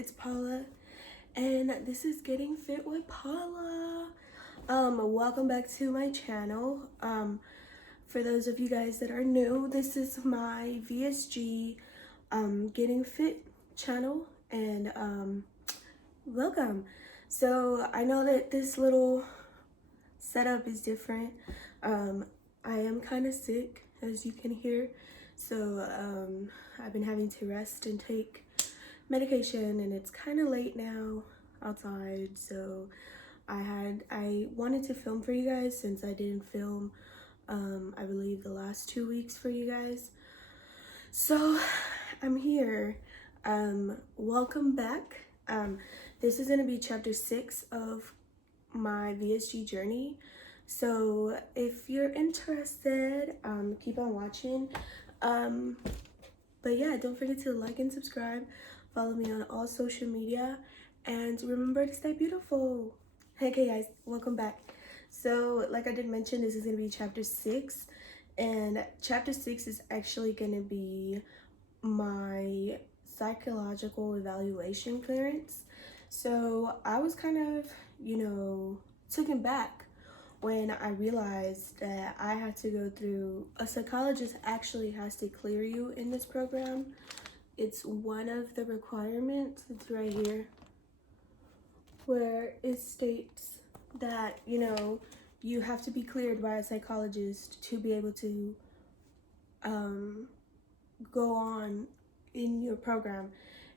it's Paula, and this is Getting Fit with Paula. Welcome back to my channel. For those of you guys that are new, this is my VSG Getting Fit channel, and welcome. So I know that this little setup is different. I am kind of sick, as you can hear, so I've been having to rest and take medication, and it's kind of late now outside, so I wanted to film for you guys since I didn't film I believe the last 2 weeks for you guys. So I'm here. Welcome back. This is going to be chapter 6 of my VSG journey, so if you're interested, keep on watching. But yeah, don't forget to like and subscribe, follow me on all social media, and remember to stay beautiful. Okay guys, welcome back. So like I did mention, this is going to be chapter 6, and chapter 6 is actually going to be my psychological evaluation clearance. So I was kind of, taken back when I realized that I had to go through, a psychologist actually has to clear you in this program. It's one of the requirements. It's right here where it states that, you have to be cleared by a psychologist to be able to go on in your program.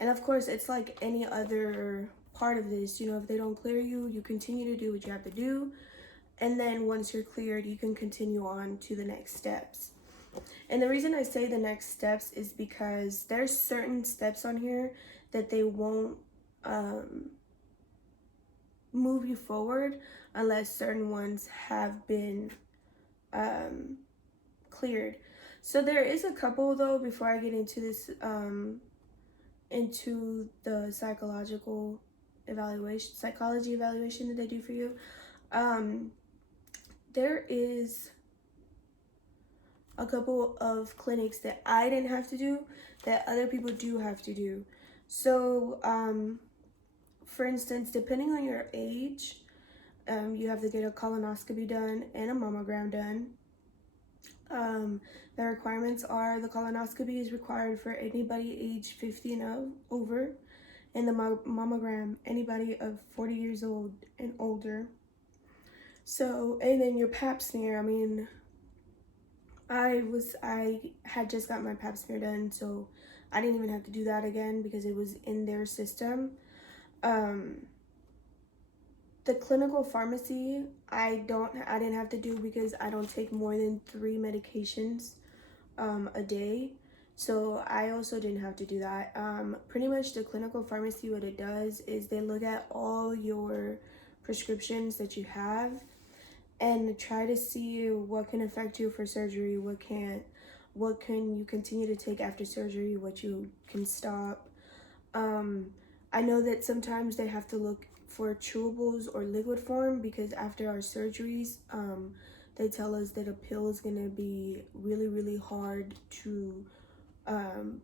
And of course, it's like any other part of this, if they don't clear you, you continue to do what you have to do. And then once you're cleared, you can continue on to the next steps. And the reason I say the next steps is because there's certain steps on here that they won't move you forward unless certain ones have been cleared. So there is a couple though, before I get into this, into the psychology evaluation that they do for you. There is a couple of clinics that I didn't have to do that other people do have to do. So for instance, depending on your age, you have to get a colonoscopy done and a mammogram done. The requirements are the colonoscopy is required for anybody age 50 and over, and the mammogram anybody of 40 years old and older. So, and then your pap smear, I had just got my pap smear done, so I didn't even have to do that again because it was in their system. The clinical pharmacy, I didn't have to do because I don't take more than 3 medications a day. So I also didn't have to do that. Pretty much the clinical pharmacy, what it does is they look at all your prescriptions that you have and try to see what can affect you for surgery, what can you continue to take after surgery, what you can stop. I know that sometimes they have to look for chewables or liquid form because after our surgeries, they tell us that a pill is going to be really, really hard to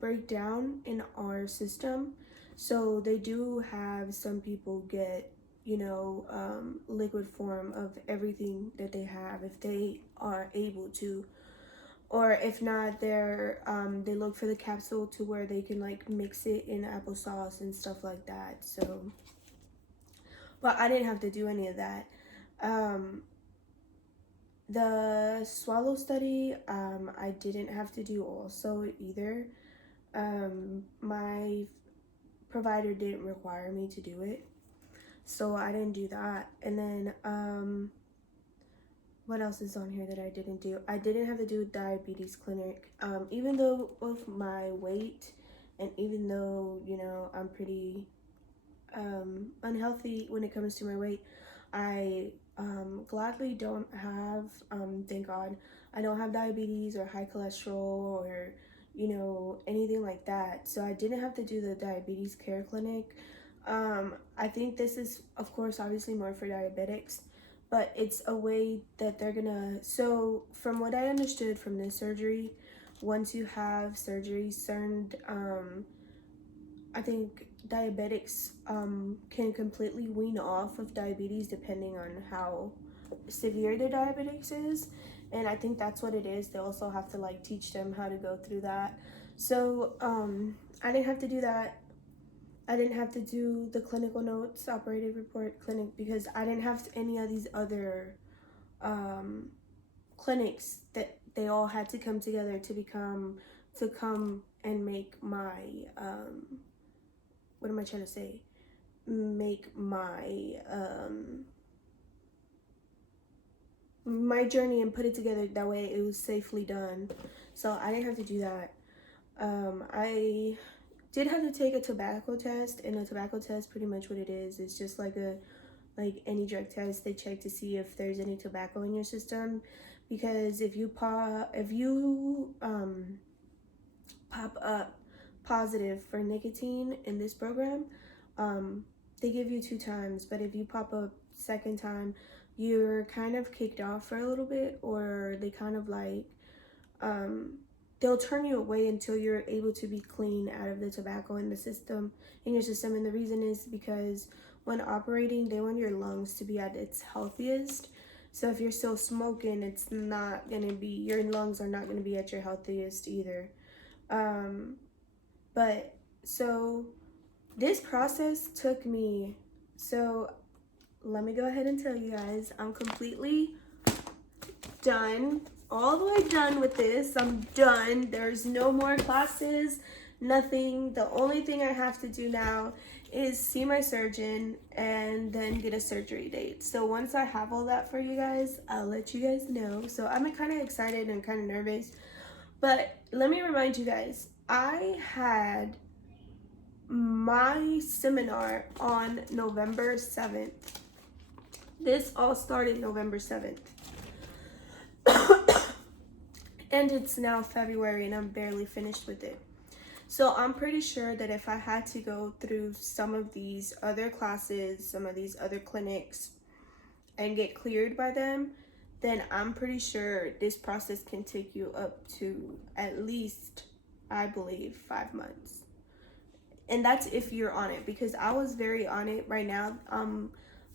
break down in our system. So they do have some people get, liquid form of everything that they have if they are able to. Or if not, they look for the capsule to where they can like mix it in applesauce and stuff like that. So, but I didn't have to do any of that. The swallow study, I didn't have to do also either. My provider didn't require me to do it, so I didn't do that. And then what else is on here that I didn't do? I didn't have to do a diabetes clinic. Even though of my weight, and even though, I'm pretty unhealthy when it comes to my weight, I gladly don't have, thank God, I don't have diabetes or high cholesterol or, anything like that. So I didn't have to do the diabetes care clinic. I think this is, of course, obviously more for diabetics, but it's a way that they're gonna, so from what I understood from this surgery, once you have surgery, certain I think diabetics can completely wean off of diabetes depending on how severe the diabetics is, and I think that's what it is. They also have to like teach them how to go through that. So I didn't have to do that. I didn't have to do the clinical notes, operative report, clinic, because I didn't have any of these other clinics that they all had to come together to come and make my what am I trying to say? Make my journey and put it together that way it was safely done. So I didn't have to do that. I did have to take a tobacco test, and a tobacco test, pretty much what it is, it's just like any drug test. They check to see if there's any tobacco in your system, because if you pop up positive for nicotine in this program, they give you 2 times, but if you pop up second time, you're kind of kicked off for a little bit, or they kind of like they'll turn you away until you're able to be clean out of the tobacco in your system. And the reason is because when operating, they want your lungs to be at its healthiest. So if you're still smoking, it's not gonna be, your lungs are not gonna be at your healthiest either. But so this process took me, so let me go ahead and tell you guys, I'm completely done, all the way done with this. I'm done. There's no more classes, nothing. The only thing I have to do now is see my surgeon and then get a surgery date. So once I have all that for you guys, I'll let you guys know. So I'm kind of excited and kind of nervous, but let me remind you guys, I had my seminar on November 7th. This all started November 7th. And it's now February and I'm barely finished with it. So I'm pretty sure that if I had to go through some of these other classes, some of these other clinics, and get cleared by them, then I'm pretty sure this process can take you up to at least, I believe, 5 months. And that's if you're on it, because I was very on it right now.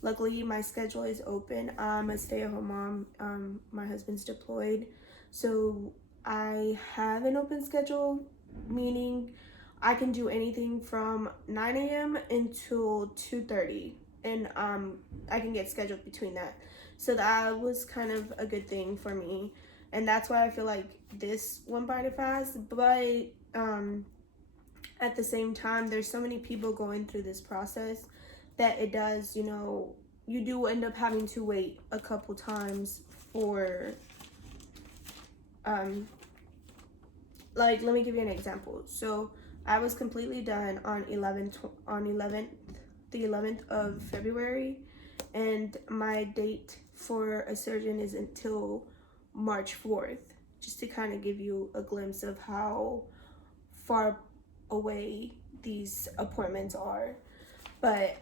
Luckily my schedule is open. I'm a stay-at-home mom. My husband's deployed, so I have an open schedule, meaning I can do anything from 9 a.m. until 2:30, and I can get scheduled between that. So that was kind of a good thing for me, and that's why I feel like this went by fast. But at the same time, there's so many people going through this process that it does, you do end up having to wait a couple times for like, let me give you an example. So I was completely done on the 11th of February, and my date for a surgeon is until March 4th, just to kind of give you a glimpse of how far away these appointments are. But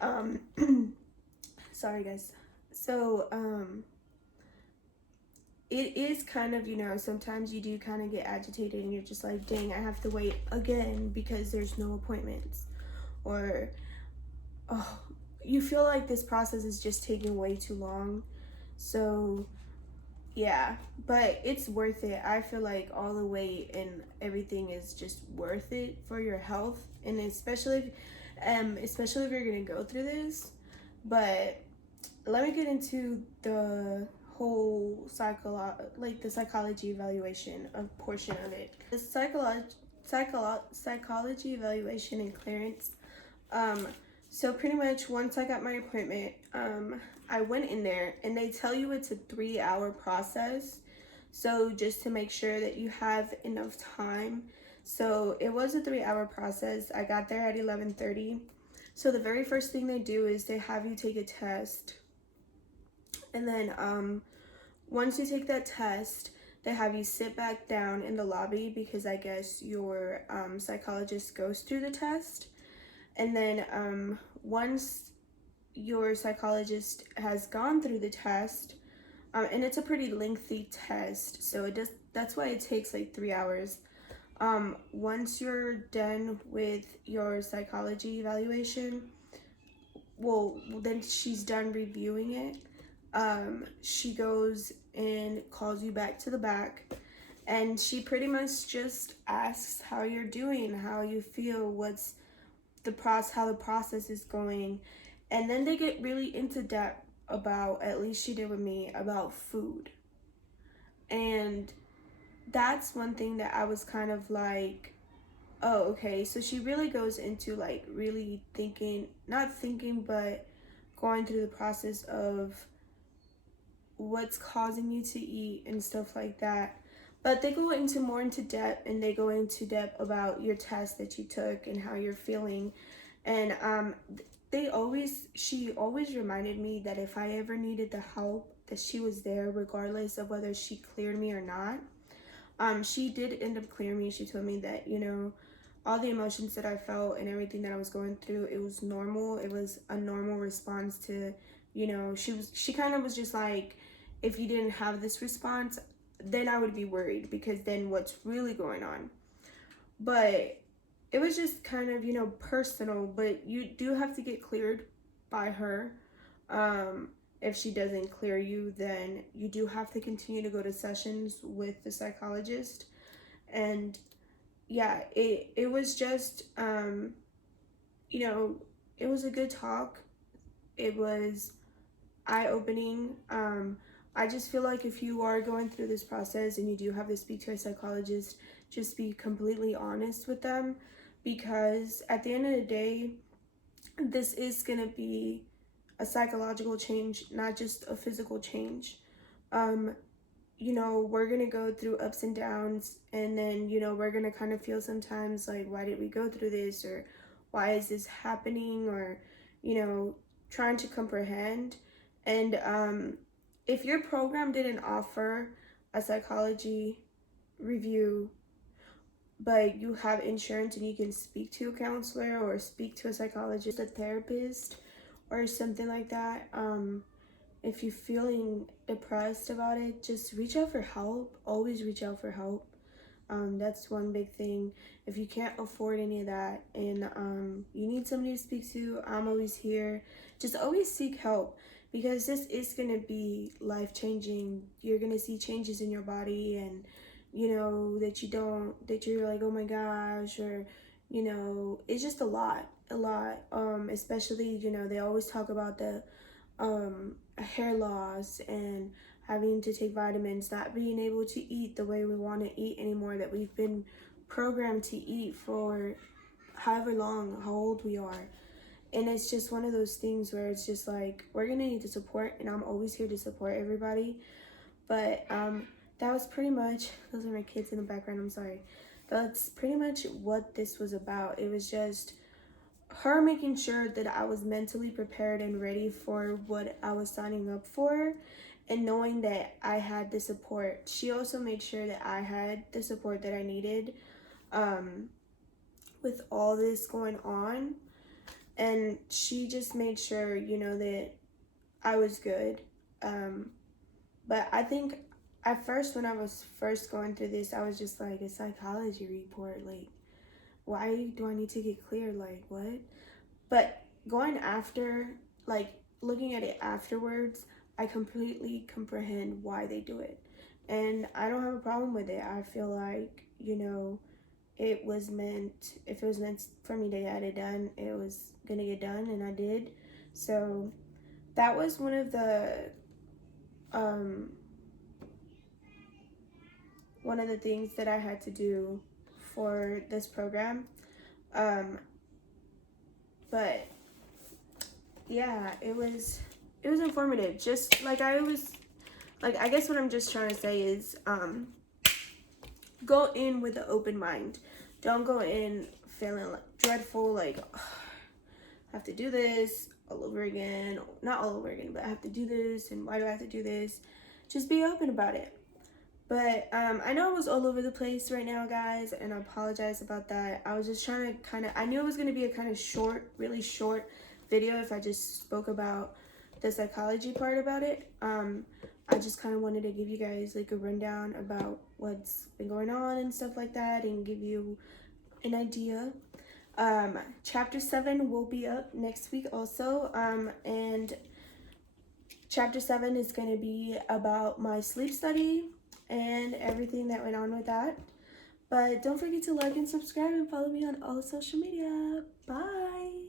sorry guys. So it is kind of, sometimes you do kind of get agitated and you're just like, dang, I have to wait again because there's no appointments, or you feel like this process is just taking way too long. So yeah, but it's worth it. I feel like all the wait and everything is just worth it for your health, and especially if you're gonna go through this. But let me get into the whole the psychology evaluation of portion of it. The psychology evaluation and clearance. So pretty much once I got my appointment, I went in there and they tell you it's a 3-hour process. So just to make sure that you have enough time. So it was a 3-hour process. I got there at 11:30. So the very first thing they do is they have you take a test. And then once you take that test, they have you sit back down in the lobby, because I guess your psychologist goes through the test. And then once your psychologist has gone through the test, and it's a pretty lengthy test, so that's why it takes like 3 hours. Once you're done with your psychology evaluation, well, then she's done reviewing it. She goes and calls you back to the back, and she pretty much just asks how you're doing, how you feel, what's the process, how the process is going, and then they get really into depth about, at least she did with me, about food. And that's one thing that I was kind of like, oh, okay. So she really goes into like really thinking, not thinking, but going through the process of what's causing you to eat and stuff like that. But they go into more into depth, and they go into depth about your test that you took and how you're feeling. And she always reminded me that if I ever needed the help, that she was there regardless of whether she cleared me or not. She did end up clearing me. She told me that, all the emotions that I felt and everything that I was going through, it was normal. It was a normal response to, she kind of was just like, if you didn't have this response, then I would be worried, because then what's really going on? But it was just kind of, personal, but you do have to get cleared by her. If she doesn't clear you, then you do have to continue to go to sessions with the psychologist. And yeah, it was just, it was a good talk. It was eye-opening. I just feel like if you are going through this process and you do have to speak to a psychologist, just be completely honest with them, because at the end of the day, this is going to be a psychological change, not just a physical change. We're going to go through ups and downs, and then, we're going to kind of feel sometimes like, why did we go through this, or why is this happening, or, trying to comprehend. And if your program didn't offer a psychology review, but you have insurance and you can speak to a counselor or speak to a psychologist, a therapist, or something like that, if you're feeling depressed about it, just reach out for help. Always reach out for help. That's one big thing. If you can't afford any of that, and you need somebody to speak to, I'm always here. Just always seek help, because this is going to be life-changing. You're going to see changes in your body, and that you're like, oh my gosh, or it's just a lot. Especially, they always talk about the hair loss and having to take vitamins, not being able to eat the way we want to eat anymore, that we've been programmed to eat for however long, how old we are. And it's just one of those things where it's just like, we're gonna need the support, and I'm always here to support everybody. But that was pretty much, those are my kids in the background, I'm sorry. That's pretty much what this was about. It was just her making sure that I was mentally prepared and ready for what I was signing up for, and knowing that I had the support. She also made sure that I had the support that I needed with all this going on. And she just made sure, that I was good. But I think at first, when I was first going through this, I was just like, a psychology report, like, why do I need to get cleared? Like, what? But going after, like, looking at it afterwards, I completely comprehend why they do it. And I don't have a problem with it. I feel like, it was meant, if it was meant for me to get it done, it was gonna get done, and I did. So that was one of the things that I had to do for this program. But yeah, it was informative. Just like I guess what I'm just trying to say is, go in with an open mind. Don't go in feeling like dreadful, like, oh, I have to do this all over again. Not all over again, but I have to do this, and why do I have to do this? Just be open about it. But I know I was all over the place right now, guys, and I apologize about that. I was just trying to I knew it was going to be a kind of short, really short video if I just spoke about the psychology part about it. I just kind of wanted to give you guys like a rundown about what's been going on and stuff like that, and give you an idea. Chapter 7 will be up next week also, and chapter 7 is going to be about my sleep study and everything that went on with that. But don't forget to like and subscribe and follow me on all social media. Bye!